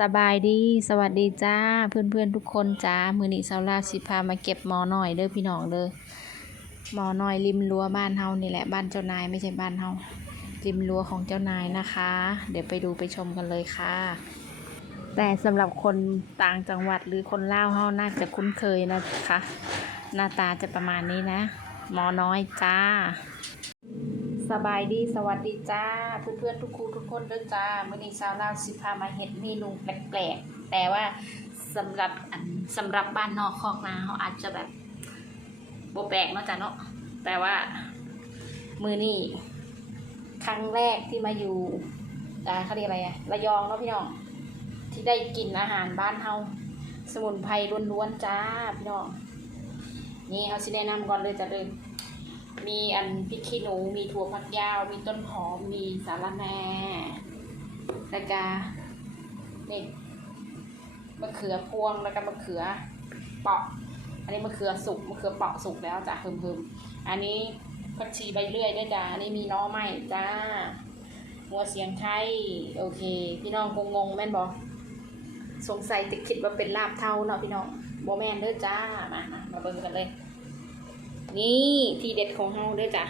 สบายดีสวัสดีจ้าเพื่อนเพื่อนทุกคนจ้ามือนี้สาวลาสิพามาเก็บหมอหน่อยเด้อพี่น้องเด้อหมอหน่อยริมรั้วบ้านเฮานี่แหละบ้านเจ้านายไม่ใช่บ้านเฮาริมรั้วของเจ้านายนะคะ เดี๋ยวไปดูไปชมกันเลยค่ะ แต่สำหรับคนต่างจังหวัดหรือคนเล่าเฮาน่าจะคุ้นเคยนะคะ หน้าตาจะประมาณนี้นะ หมอน้อยจ้า สบายดีสวัสดีจ้า เพื่อนเพื่อนๆทุกครูทุกคนด้อจ้ามื้อนี้ชาวลาวสิพามาเฮ็ดเมนูแปลกๆ แต่ว่าสำหรับอันสำหรับบ้านนอกคอกนาเขาอาจจะแบบโบแปลกเนาะจ้ะเนาะแต่ว่ามือนี้ครั้งแรกที่มาอยู่อ่าเขาเรียกอะไรอะระยองเนาะพี่น้องที่ได้กินอาหารบ้านเฮาสมุนไพรล้วนๆจ้าพี่น้องนี่เอาสิแนะนำก่อนเลยจ้ะเลย มีอันพริกขี้หนู มีถั่วผักยาว มีต้นหอม มีสาระแหน่แล้วก็นี่มะเขือพวงแล้วก็มะเขือเปาะ อันนี้มะเขือสุกมะเขือเปาะสุกแล้วจ้ะเพิ่มเพิ่มๆอันนี้ผักชีใบเลื่อยด้วยจ้ะอันนี้มีน้อไม้จ้าหัวเสียงไทยโอเค พี่น้องคงงงแม่นบอสงสัยจะคิดว่าเป็นลาบเท่าเนาะพี่น้องโบแมนเด้อจ้ามามามาเบิ่งกันเลย นี่ทีเด็ดของเฮาด้อจ้ะ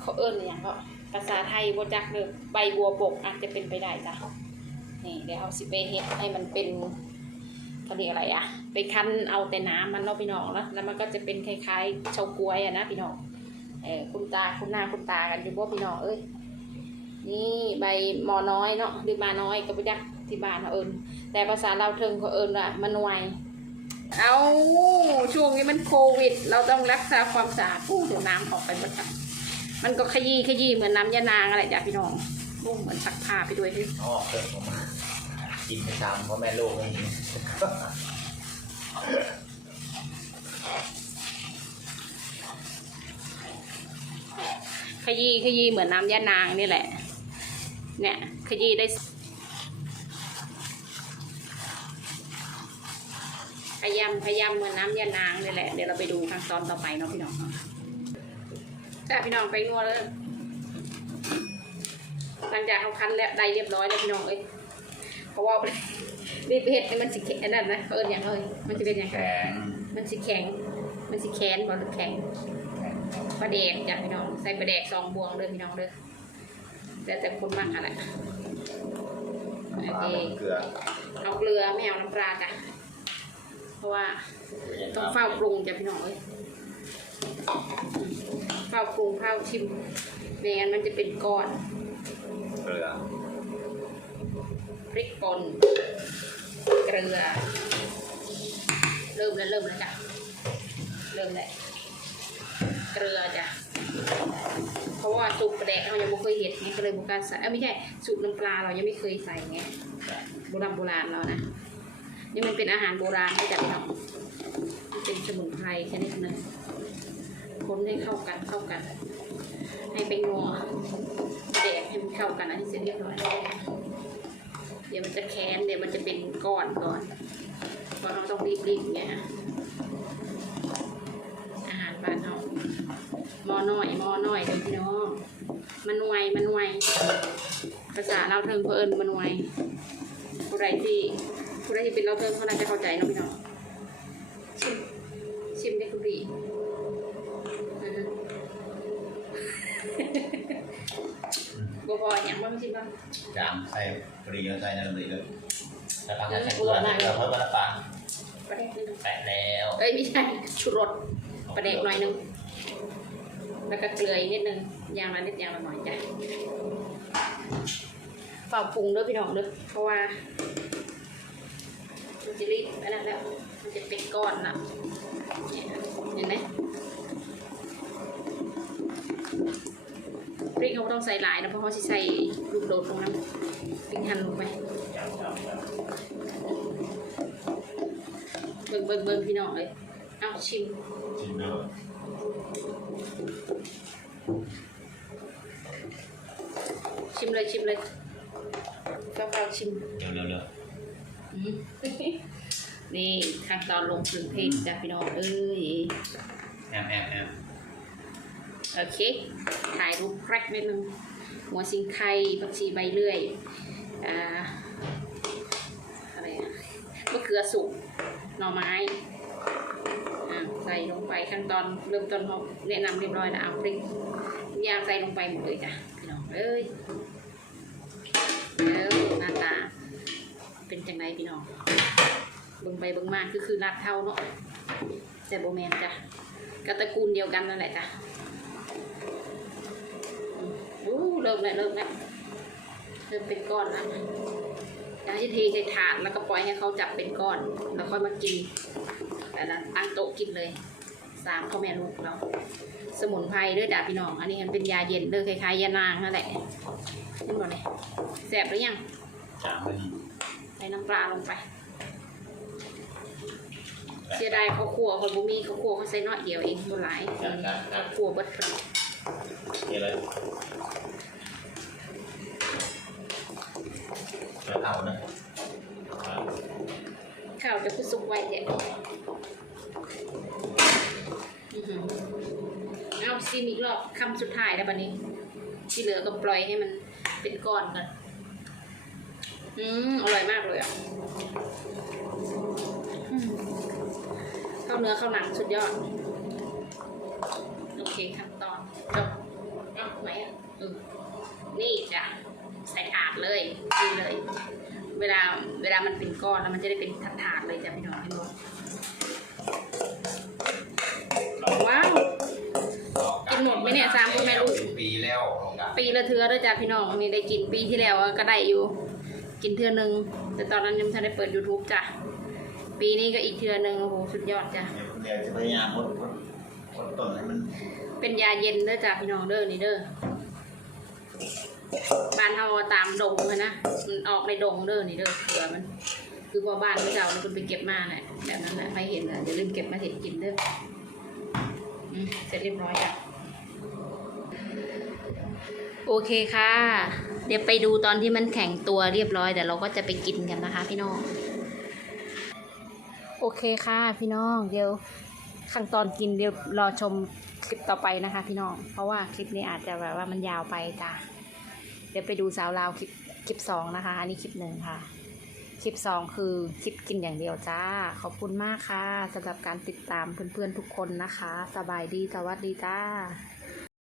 เขาเอิ้นอย่างก็ภาษาไทยบ่จักเด้อใบบัวบกอาจจะเป็นไปได้จ้ะนี่เดี๋ยวเอาสิไปเฮ็ดให้มันเป็นเขาเรียกอะไรอะไปคั้นเอาแต่น้ำมันเนาะพี่น้องแล้วแล้วมันก็จะเป็นคล้ายๆเฉาก๊วยอะนะพี่น้องเออคุณตาคุณหน้าคุณตากันอยู่บ่พี่น้องเอ้ยนี่ใบหมอน้อยเนาะหรือมาน้อยก็บ่จักที่บ้านเขาเอิ้นแต่ภาษาเราเทิงเขาเอิ้นว่ามันวย เอาช่วงนี้มันโควิด เราต้องรักษาความสะอาดผู้เดี๋ยวน้ำออกไปหมดอะมันก็ขยี้ขยี้เหมือนน้ำยานางอะไรจ้ะพี่น้องโอ้เหมือนซักผ้าไปด้วยพี่อ๋อเกิดออกมากินประจำเพราะแม่ลูกไม่มีขยี้ขยี้เหมือนน้ำยานางนี่แหละ เนี่ยขยี้ได้ พยายามพยายามเหมือนน้ำยานางนี่แหละ เดี๋ยวเราไปดูขั้นตอนต่อไปเนาะพี่น้องจ้าพี่น้องไปนัวเลยหลังจากเขาคั้นแล้วได้เรียบร้อยแล้วพี่น้องเอ้ยเพราะว่ารีบเห็ดนี่มันสิแข็งอันนั่นนะเขาเอิญอย่างเอ้ยมันจะเป็นอย่างไรแข็งมันสิแข็ง มันสิแข็งบอลแข็งแข็งปลาแดกจ้ะพี่น้องใส่ปลาแดกสองบวงเลยพี่น้องเลยแต่แต่คนมากอะไรน้ำปลาเป็นเกลือเอาเกลือไม่เอาน้ำปลาจ้ะเพ ราะว่าต้องเฝ้าปรุงจ้ะพี่น้องเอ้ยเฝ้าปรุงเฝ้าชิมไม่งั้นมันจะเป็นก้อนเกลือพริกป่นเกลือ เริ่มแล้วเริ่มแล้วจ้ะเริ่มแล้วเกลือจ้ะเพราะว่าสูตรปลาแดกเรายังไม่เคยเห็นไงก็เลยบุกล้ารใส่เอ้ยไม่ใช่สูตรน้ำปลาเรายังไม่เคยใส่ไงโบราณโบราณเรานะ นี่มันเป็นอาหารโบราณให้จับพี่น้องเป็นสมุนไพรชนิดหนึ่งคนให้เข้ากันเข้ากัน ให้เป็นงัวแดกให้มันเข้ากันอันนี้เสร็จเรียบร้อยเดี๋ยวมันจะแค้นเดี๋ยวมันจะเป็นก้อนก่อนเพราะเราต้องรีบๆเนี่ยอาหารบ้านเราหมอน้อยหมอน้อยเด้อพี่น้องมันไวมันไวภาษาเราเทิงเพิ่นมันไวผู้ใดที่ ผู้ใดที่เป็นเราเทิงเขาน่าจะเข้าใจเนาะพี่น้องชิมชิมได้ทุกทีอือฮึบ่พออย่างว่าไม่ชิมบ้างจามใส่ปรีใส่นั่นเลยเลยแล้วก็ใส่เกลือใส่เกลือเพิ่มน้ำปลาประเด็กนิดนึงแปะแล้วเอ้ยไม่ใช่ชูรสประเด็กหน่อยหนึงแล้วก็เกลืออีกนิดนึงยางละนิดยางละหน่อยจ้ะฝ้าปรุงเด้อพี่น้องด้อเพราะว่า มันจะรีบอันนั้นแล้ว มันจะเป็นก้อนละเนี่ยเห็นไหมพริกเขาต้องใส่หลายนะเพราะเขาจะใส่ลูกโดดตรงนั้นพริกหั่นลงไปเบิ่งเบิ่งเบิ่งพี่น้องเลยเอาชิมชิมเลยชิมเลยชิมเลยกาแฟชิมเร็วเร็วเร็วอืม นี่ขั้นตอนลงถึงเพจจ้ะพี่น้องเอ้ยแอมแอมแอมโอเค ถ่ายรูปแครกนิดนึงหัวสิงไข่ผักชีใบเลื่อยอ่าเกลือสุกหน่อไม้อะใส่ลงไปขั้นตอนเริ่มต้นเขาแนะนำเรียบร้อยแล้วเอาพริกยางใส่ลงไปหมดเลยจ้ะพี่น้องเอ้ยแล้วหน้าตาเป็นจังไรพี่น้อง เบิ่งไปเบิ่งมาคือคือลาดเท่าเนาะแต่โบแมนจ้ะก็ตระกูลเดียวกันนั่นแหละจ้ะอืมอู้เริ่มแล้วเริ่มแล้วเริ่มเป็นก้อนแล้วแล้วจะเทใส่ถาดแล้วก็ปล่อยให้เขาจับเป็นก้อน แล้วค่อยมากินแต่ละตั้งโต๊ะกินเลยสามพ่อแม่ลูกเราสมุนไพรเด้วยจ้ะพี่น้อง อันนี้มันเป็นยาเย็นเด้อคล้ายๆยานางนั่นแหละเห็นบ่เนี่ยแสบหรือยังจางมันใส่น้ำปลาลงไป เสียดายเขาขัวคนบุมีเขาขัวเขาใส่น้อยเดียวเองบนหลายเขาขัวเบิดไปเดี๋ยวเลยกระเทานะข้าวจะคือสุกไว้เนี่ยอื้อหือเอาซิมอีกรอบคำสุดท้ายแล้วบัดนี้ ที่เหลือก็ปล่อยให้มันเป็นก้อนกัน อืมอร่อยมากเลยอะอืมข้าวเนื้อข้าวหนังสุดยอด โอเคขั้นตอนจบเอ้าไหนอะเออนี่จ้ะใส่ถาดเลยนี่เลย เวลาเวลามันเป็นก้อนแล้วมันจะได้เป็นถาดๆเลยจ้ะพี่น้องให้หมดว้าวกินหมดไหมเนี่ยสามคนแม่ลูกปีแล้วลงกันปีละเทือด้วยจ้ะพี่น้องนี่ได้กินปีที่แล้วก็ได้อยู่ กินเทือหนึ่งแต่ตอนนั้นยังไม่ทันได้เปิด YouTube จ้ะ ปีนี้ก็อีกเทือหนึ่งโอ้โหสุดยอดจ้ะ เดี๋ยวจะพยายามลดลดลดต้นให้มันเป็นยาเย็นเด้อจ้ะพี่น้องเด้อนี่เด้อบ้านเฮาตามดงเลยนะมันออกในดงเด้อนี่เด้อเผื่อมัน คือพอบ้านเมื่อเช้ามันไปเก็บมาแหละแบบนั้นแหละไม่เห็นอะอย่าลืมเก็บมาเห็นกินเด้ออืมเสร็จเรียบร้อยจ้ะโอเคค่ะ เดี๋ยวไปดูตอนที่มันแข็งตัวเรียบร้อยเดี๋ยวเราก็จะไปกินกันนะคะ พี่น้อง โอเคค่ะ พี่น้องเดี๋ยวขั้นตอนกินเดี๋ยวรอชมคลิปต่อไปนะคะ พี่น้อง เพราะว่าคลิปนี้อาจจะแบบว่ามันยาวไปจ้ะเดี๋ยวไปดูสาวลาวคลิปคลิปสองนะคะ อันนี้คลิปหนึ่งค่ะ คลิปสองคือคลิปกินอย่างเดียวจ้า ขอบคุณมากค่ะสำหรับการติดตามเพื่อนๆทุกคนนะคะ สบายดีสวัสดีจ้า